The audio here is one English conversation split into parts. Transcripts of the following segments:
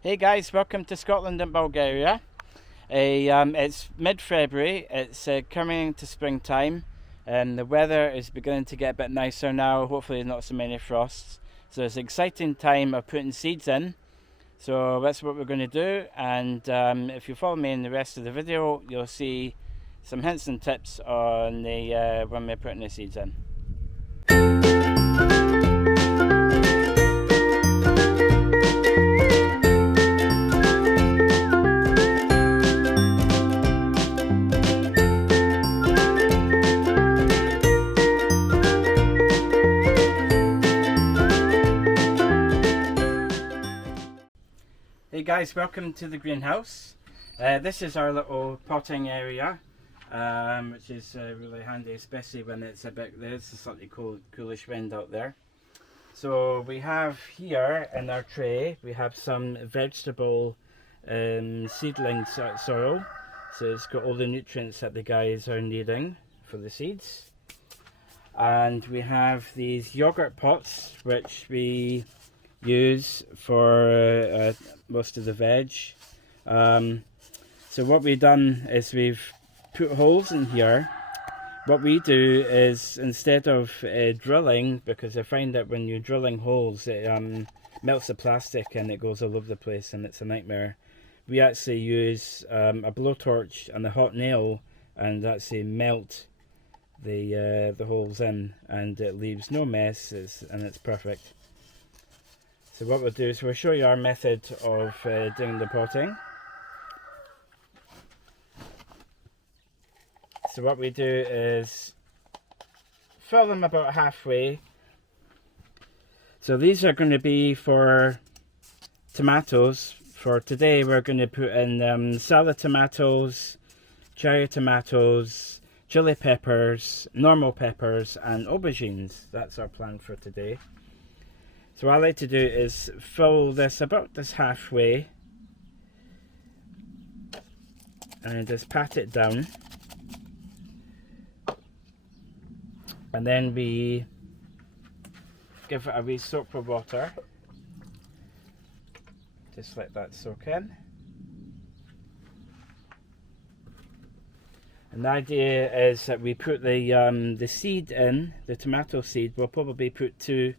Hey guys, welcome to Scotland and Bulgaria. It's mid-February, it's coming to springtime, and the weather is beginning to get a bit nicer now, hopefully not so many frosts. So it's an exciting time of putting seeds in. So that's what we're going to do, and if you follow me in the rest of the video, you'll see some hints and tips on the when we're putting the seeds in. Hey guys, welcome to the greenhouse. This is our little potting area, which is really handy, especially when it's there's a slightly coolish wind out there. So we have here in our tray, we have some vegetable seedling soil. So it's got all the nutrients that the guys are needing for the seeds. And we have these yogurt pots, which we use for most of the veg. So what we've done is we've put holes in here. What we do is, instead of drilling, because I find that when you're drilling holes it melts the plastic and it goes all over the place and it's a nightmare, we actually use a blowtorch and a hot nail and actually melt the holes in, and it leaves no mess, and it's perfect. So what we'll do is we'll show you our method of doing the potting. So what we do is fill them about halfway. So these are going to be for tomatoes. For today we're going to put in salad tomatoes, cherry tomatoes, chili peppers, normal peppers and aubergines. That's our plan for today. So what I like to do is fill this about this halfway and just pat it down, and then we give it a wee soak with water, just let that soak in. And the idea is that we put the seed in, the tomato seed. We'll probably put 2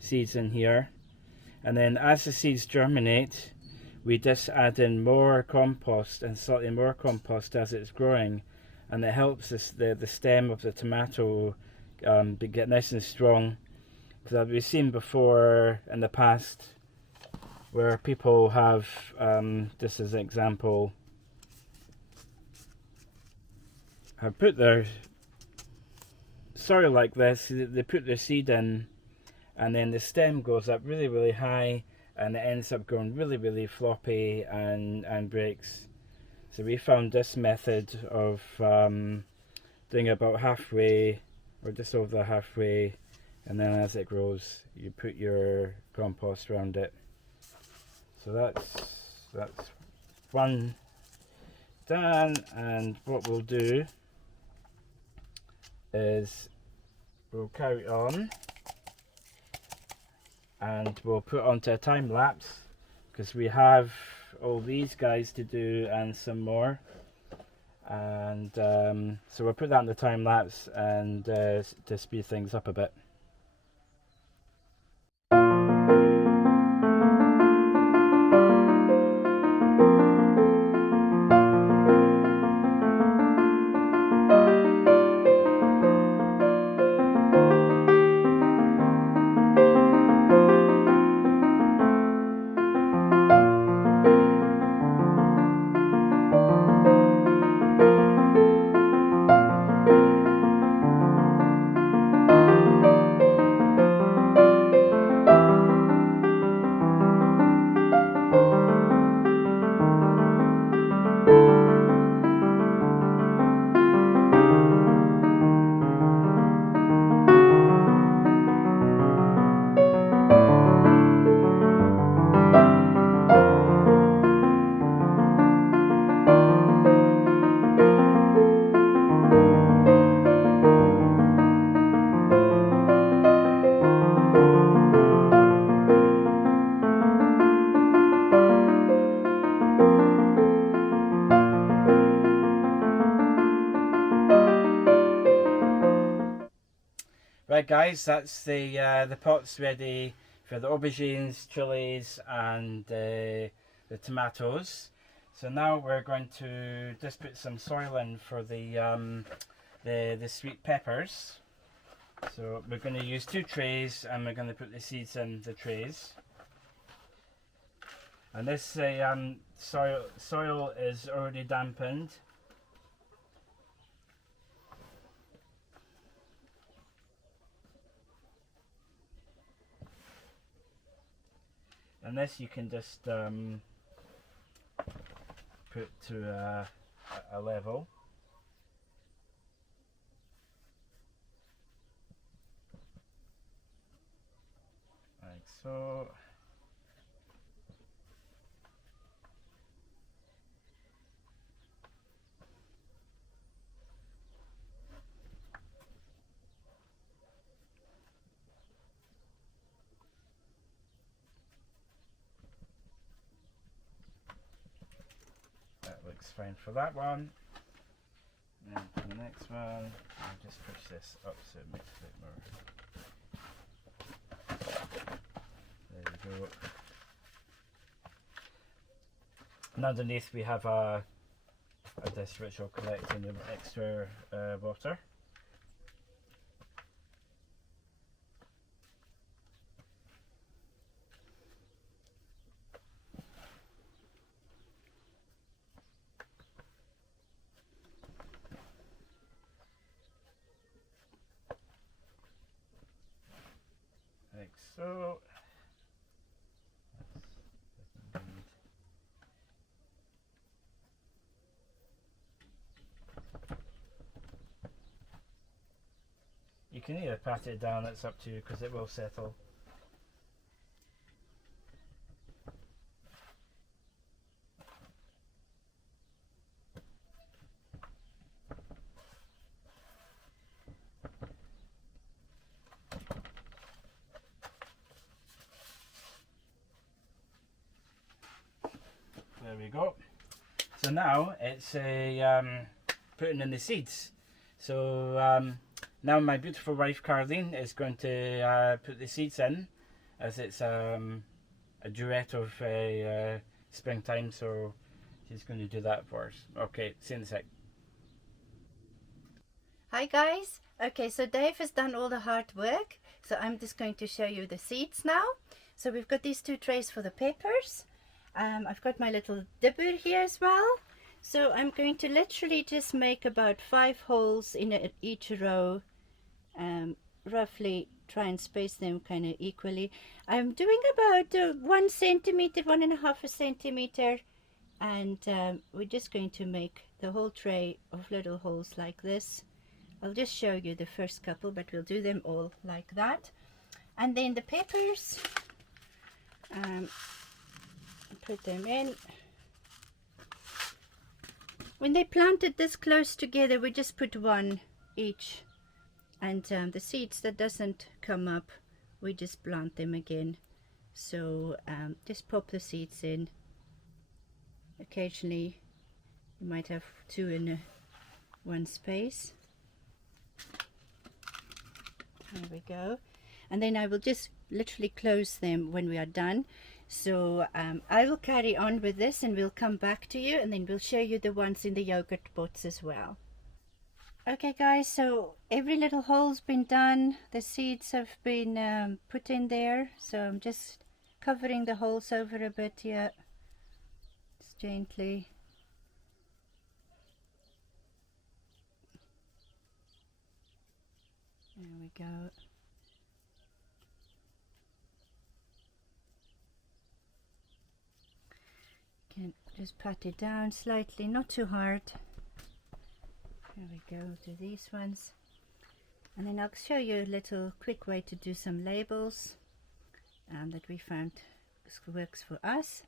seeds in here, and then as the seeds germinate we just add in more compost and slightly more compost as it's growing, and it helps the stem of the tomato get nice and strong. Because we've seen before in the past where people have, just as an example, have put their soil like this, they put their seed in, and then the stem goes up really high and it ends up going really floppy and breaks. So we found this method of doing about halfway or just over halfway, and then as it grows you put your compost around it. So that's one done, and what we'll do is we'll carry on and we'll put onto a time lapse, because we have all these guys to do and some more, and so we'll put that in the time lapse and to speed things up a bit. guys, that's the pots ready for the aubergines, chilies, and the tomatoes. So now we're going to just put some soil in for the sweet peppers. So we're going to use 2 trays, and we're going to put the seeds in the trays. And this soil is already dampened. And this you can just put to a level. Like so. That looks fine for that one. And for the next one, I'll just push this up so it makes it a bit more. There we go. And underneath we have a dish which will collect any extra water. Like so. You can either pat it down, it's up to you because it will settle. There we go. So now it's putting in the seeds. So now my beautiful wife Carleen is going to put the seeds in, as it's a duet of springtime, so she's going to do that for us. Okay, see you in a sec. Hi guys. Okay, so Dave has done all the hard work, so I'm just going to show you the seeds now. So we've got these 2 trays for the peppers. I've got my little dipper here as well. So I'm going to literally just make about 5 holes in each row. Roughly try and space them kind of equally. I'm doing about 1 centimeter, 1.5 centimeter, and we're just going to make the whole tray of little holes like this. I'll just show you the first couple, but we'll do them all like that. And then the peppers, put them in. When they planted this close together, we just put 1 each, and the seeds that doesn't come up, we just plant them again. So just pop the seeds in. Occasionally you might have 2 in one space. There we go. And then I will just literally close them when we are done. So I will carry on with this, and we'll come back to you, and then we'll show you the ones in the yogurt pots as well. Okay guys, so every little hole's been done. The seeds have been put in there, so I'm just covering the holes over a bit here, just gently. There we go. Can just pat it down slightly, not too hard. There we go, to these ones. And then I'll show you a little quick way to do some labels that we found works for us.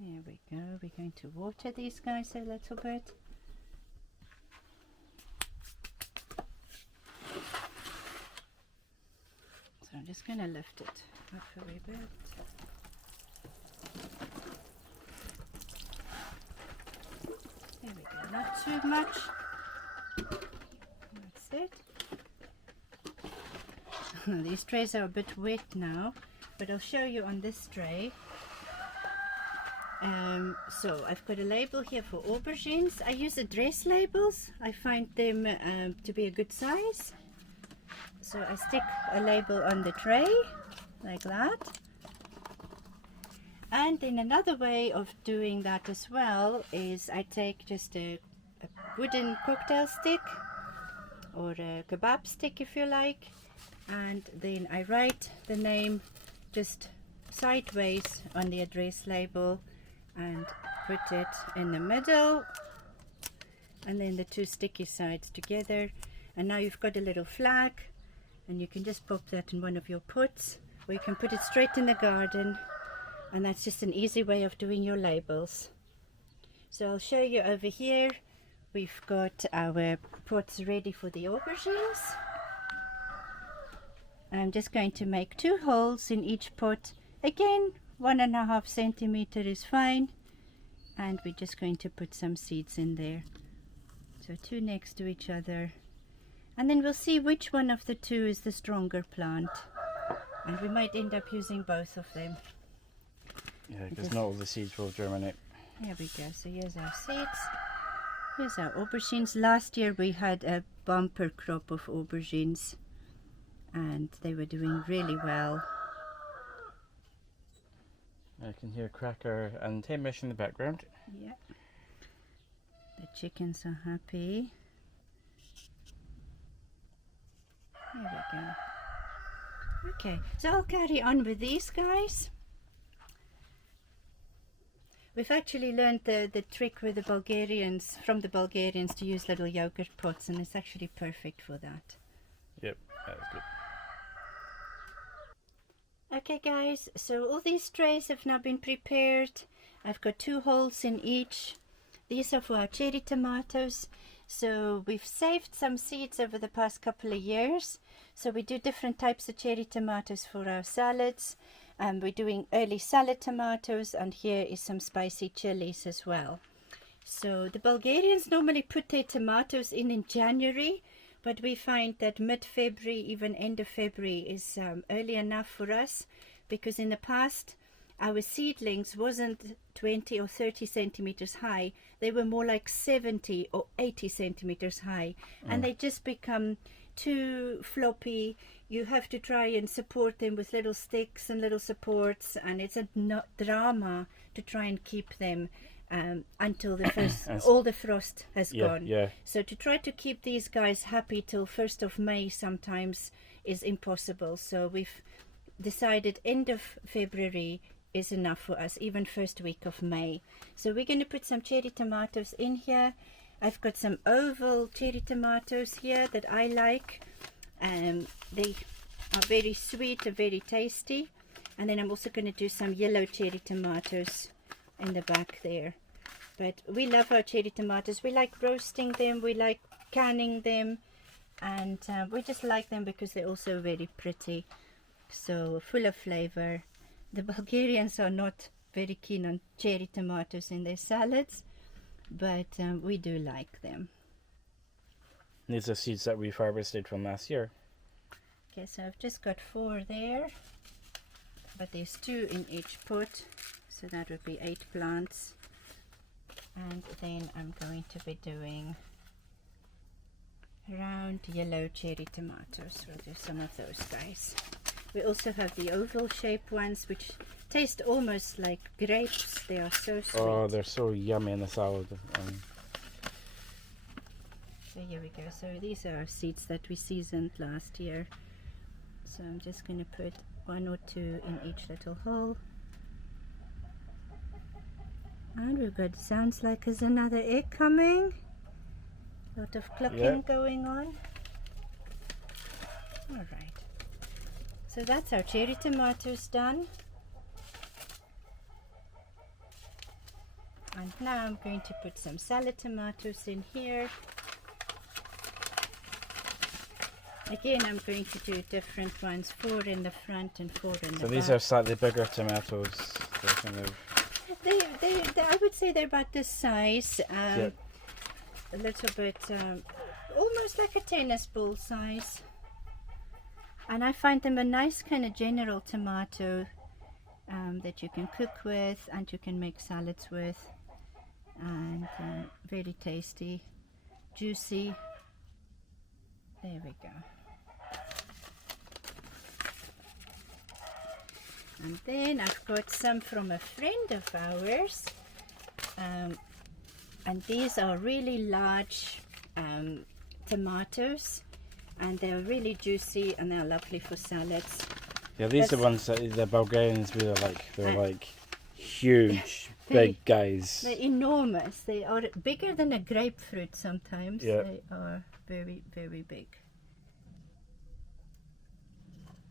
There we go, we're going to water these guys a little bit. So I'm just going to lift it up a wee bit. There we go, not too much. it. These trays are a bit wet now, but I'll show you on this tray. So I've got a label here for aubergines. I use address labels. I find them to be a good size. So I stick a label on the tray like that. And then another way of doing that as well is I take just a wooden cocktail stick or a kebab stick if you like, and then I write the name just sideways on the address label and put it in the middle, and then the two sticky sides together, and now you've got a little flag, and you can just pop that in one of your pots, or you can put it straight in the garden, and that's just an easy way of doing your labels. So I'll show you over here. We've got our pots ready for the aubergines. I'm just going to make 2 holes in each pot. Again, 1.5 centimeter is fine, and we're just going to put some seeds in there. So 2 next to each other, and then we'll see which one of the 2 is the stronger plant, and we might end up using both of them. Yeah, because not all the seeds will germinate. There we go. So here's our seeds. Here's our aubergines. Last year we had a bumper crop of aubergines, and they were doing really well. I can hear Cracker and Hamish in the background. Yeah. The chickens are happy. There we go. Okay, so I'll carry on with these guys. We've actually learned the trick with the Bulgarians, from the Bulgarians, to use little yogurt pots, and it's actually perfect for that. Yep, that's good. Okay guys, so all these trays have now been prepared. I've got 2 holes in each. These are for our cherry tomatoes. So we've saved some seeds over the past couple of years. So we do different types of cherry tomatoes for our salads. We're doing early salad tomatoes, and here is some spicy chilies as well. So the Bulgarians normally put their tomatoes in January, but we find that mid-February, even end of February, is early enough for us, because in the past our seedlings wasn't 20 or 30 centimeters high. They were more like 70 or 80 centimeters high, and they just become too floppy. You have to try and support them with little sticks and little supports, and it's a drama to try and keep them until the first all the frost has gone. Yeah. So to try to keep these guys happy till 1st of May sometimes is impossible. So we've decided end of February is enough for us, even first week of May. So we're going to put some cherry tomatoes in here. I've got some oval cherry tomatoes here that I like. They are very sweet and very tasty. And then I'm also going to do some yellow cherry tomatoes in the back there. But we love our cherry tomatoes. We like roasting them, we like canning them, and we just like them because they're also very pretty, so full of flavor. The Bulgarians are not very keen on cherry tomatoes in their salads, but we do like them. These are seeds that we've harvested from last year. Okay, so I've just got 4 there, but there's 2 in each pot, so that would be 8 plants. And then I'm going to be doing round yellow cherry tomatoes. We'll do some of those guys. We also have the oval shaped ones, which taste almost like grapes. They are so sweet. Oh, they're so yummy in the salad. So here we go. So these are our seeds that we seasoned last year. So I'm just going to put 1 or 2 in each little hole. And we've got, sounds like there's another egg coming. A lot of clucking going on. Alright. So that's our cherry tomatoes done. And now I'm going to put some salad tomatoes in here. Again, I'm going to do different ones, 4 in the front and 4 in the back. So these are slightly bigger tomatoes. They're kind of... I would say they're about this size. A little bit almost like a tennis ball size. And I find them a nice kind of general tomato that you can cook with and you can make salads with, and very tasty, juicy. There we go. And then I've got some from a friend of ours, and these are really large tomatoes, and they're really juicy and they're lovely for salads. Yeah, these are ones that the Bulgarians really like. They're like huge, big guys. They're enormous. They are bigger than a grapefruit sometimes. Yeah. They are very, very big.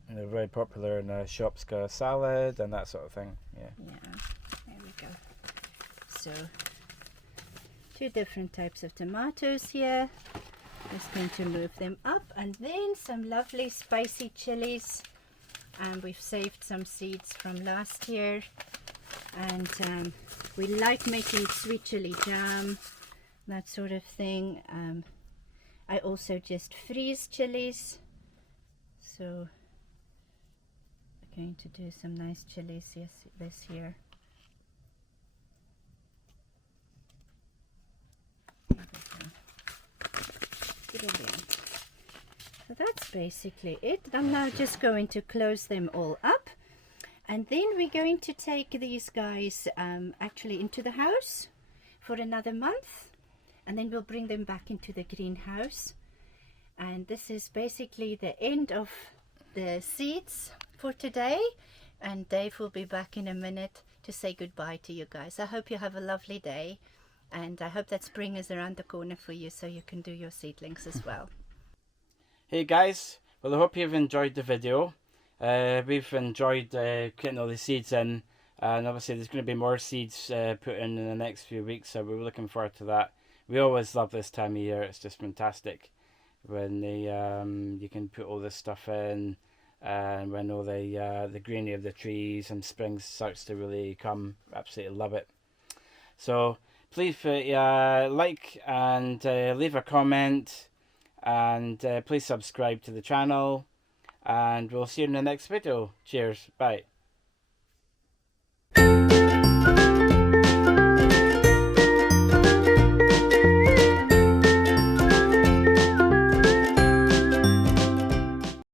And they're very popular in shops, salad and that sort of thing. Yeah. Yeah, there we go. So, 2 different types of tomatoes here. Just going to move them up, and then some lovely spicy chilies. And we've saved some seeds from last year, and we like making sweet chili jam, that sort of thing. I also just freeze chilies, so we're going to do some nice chilies this year. There we go. Brilliant. So that's basically it. I'm now just going to close them all up, and then we're going to take these guys actually into the house for another month, and then we'll bring them back into the greenhouse. And this is basically the end of the seeds for today, and Dave will be back in a minute to say goodbye to you guys. I hope you have a lovely day, and I hope that spring is around the corner for you so you can do your seedlings as well. Hey guys, well I hope you've enjoyed the video. We've enjoyed getting all the seeds in, and obviously there's going to be more seeds put in the next few weeks, so we're looking forward to that. We always love this time of year. It's just fantastic when you can put all this stuff in, and when all the greenery of the trees and spring starts to really come. Absolutely love it. So please like and leave a comment. And please subscribe to the channel, and we'll see you in the next video. Cheers, bye.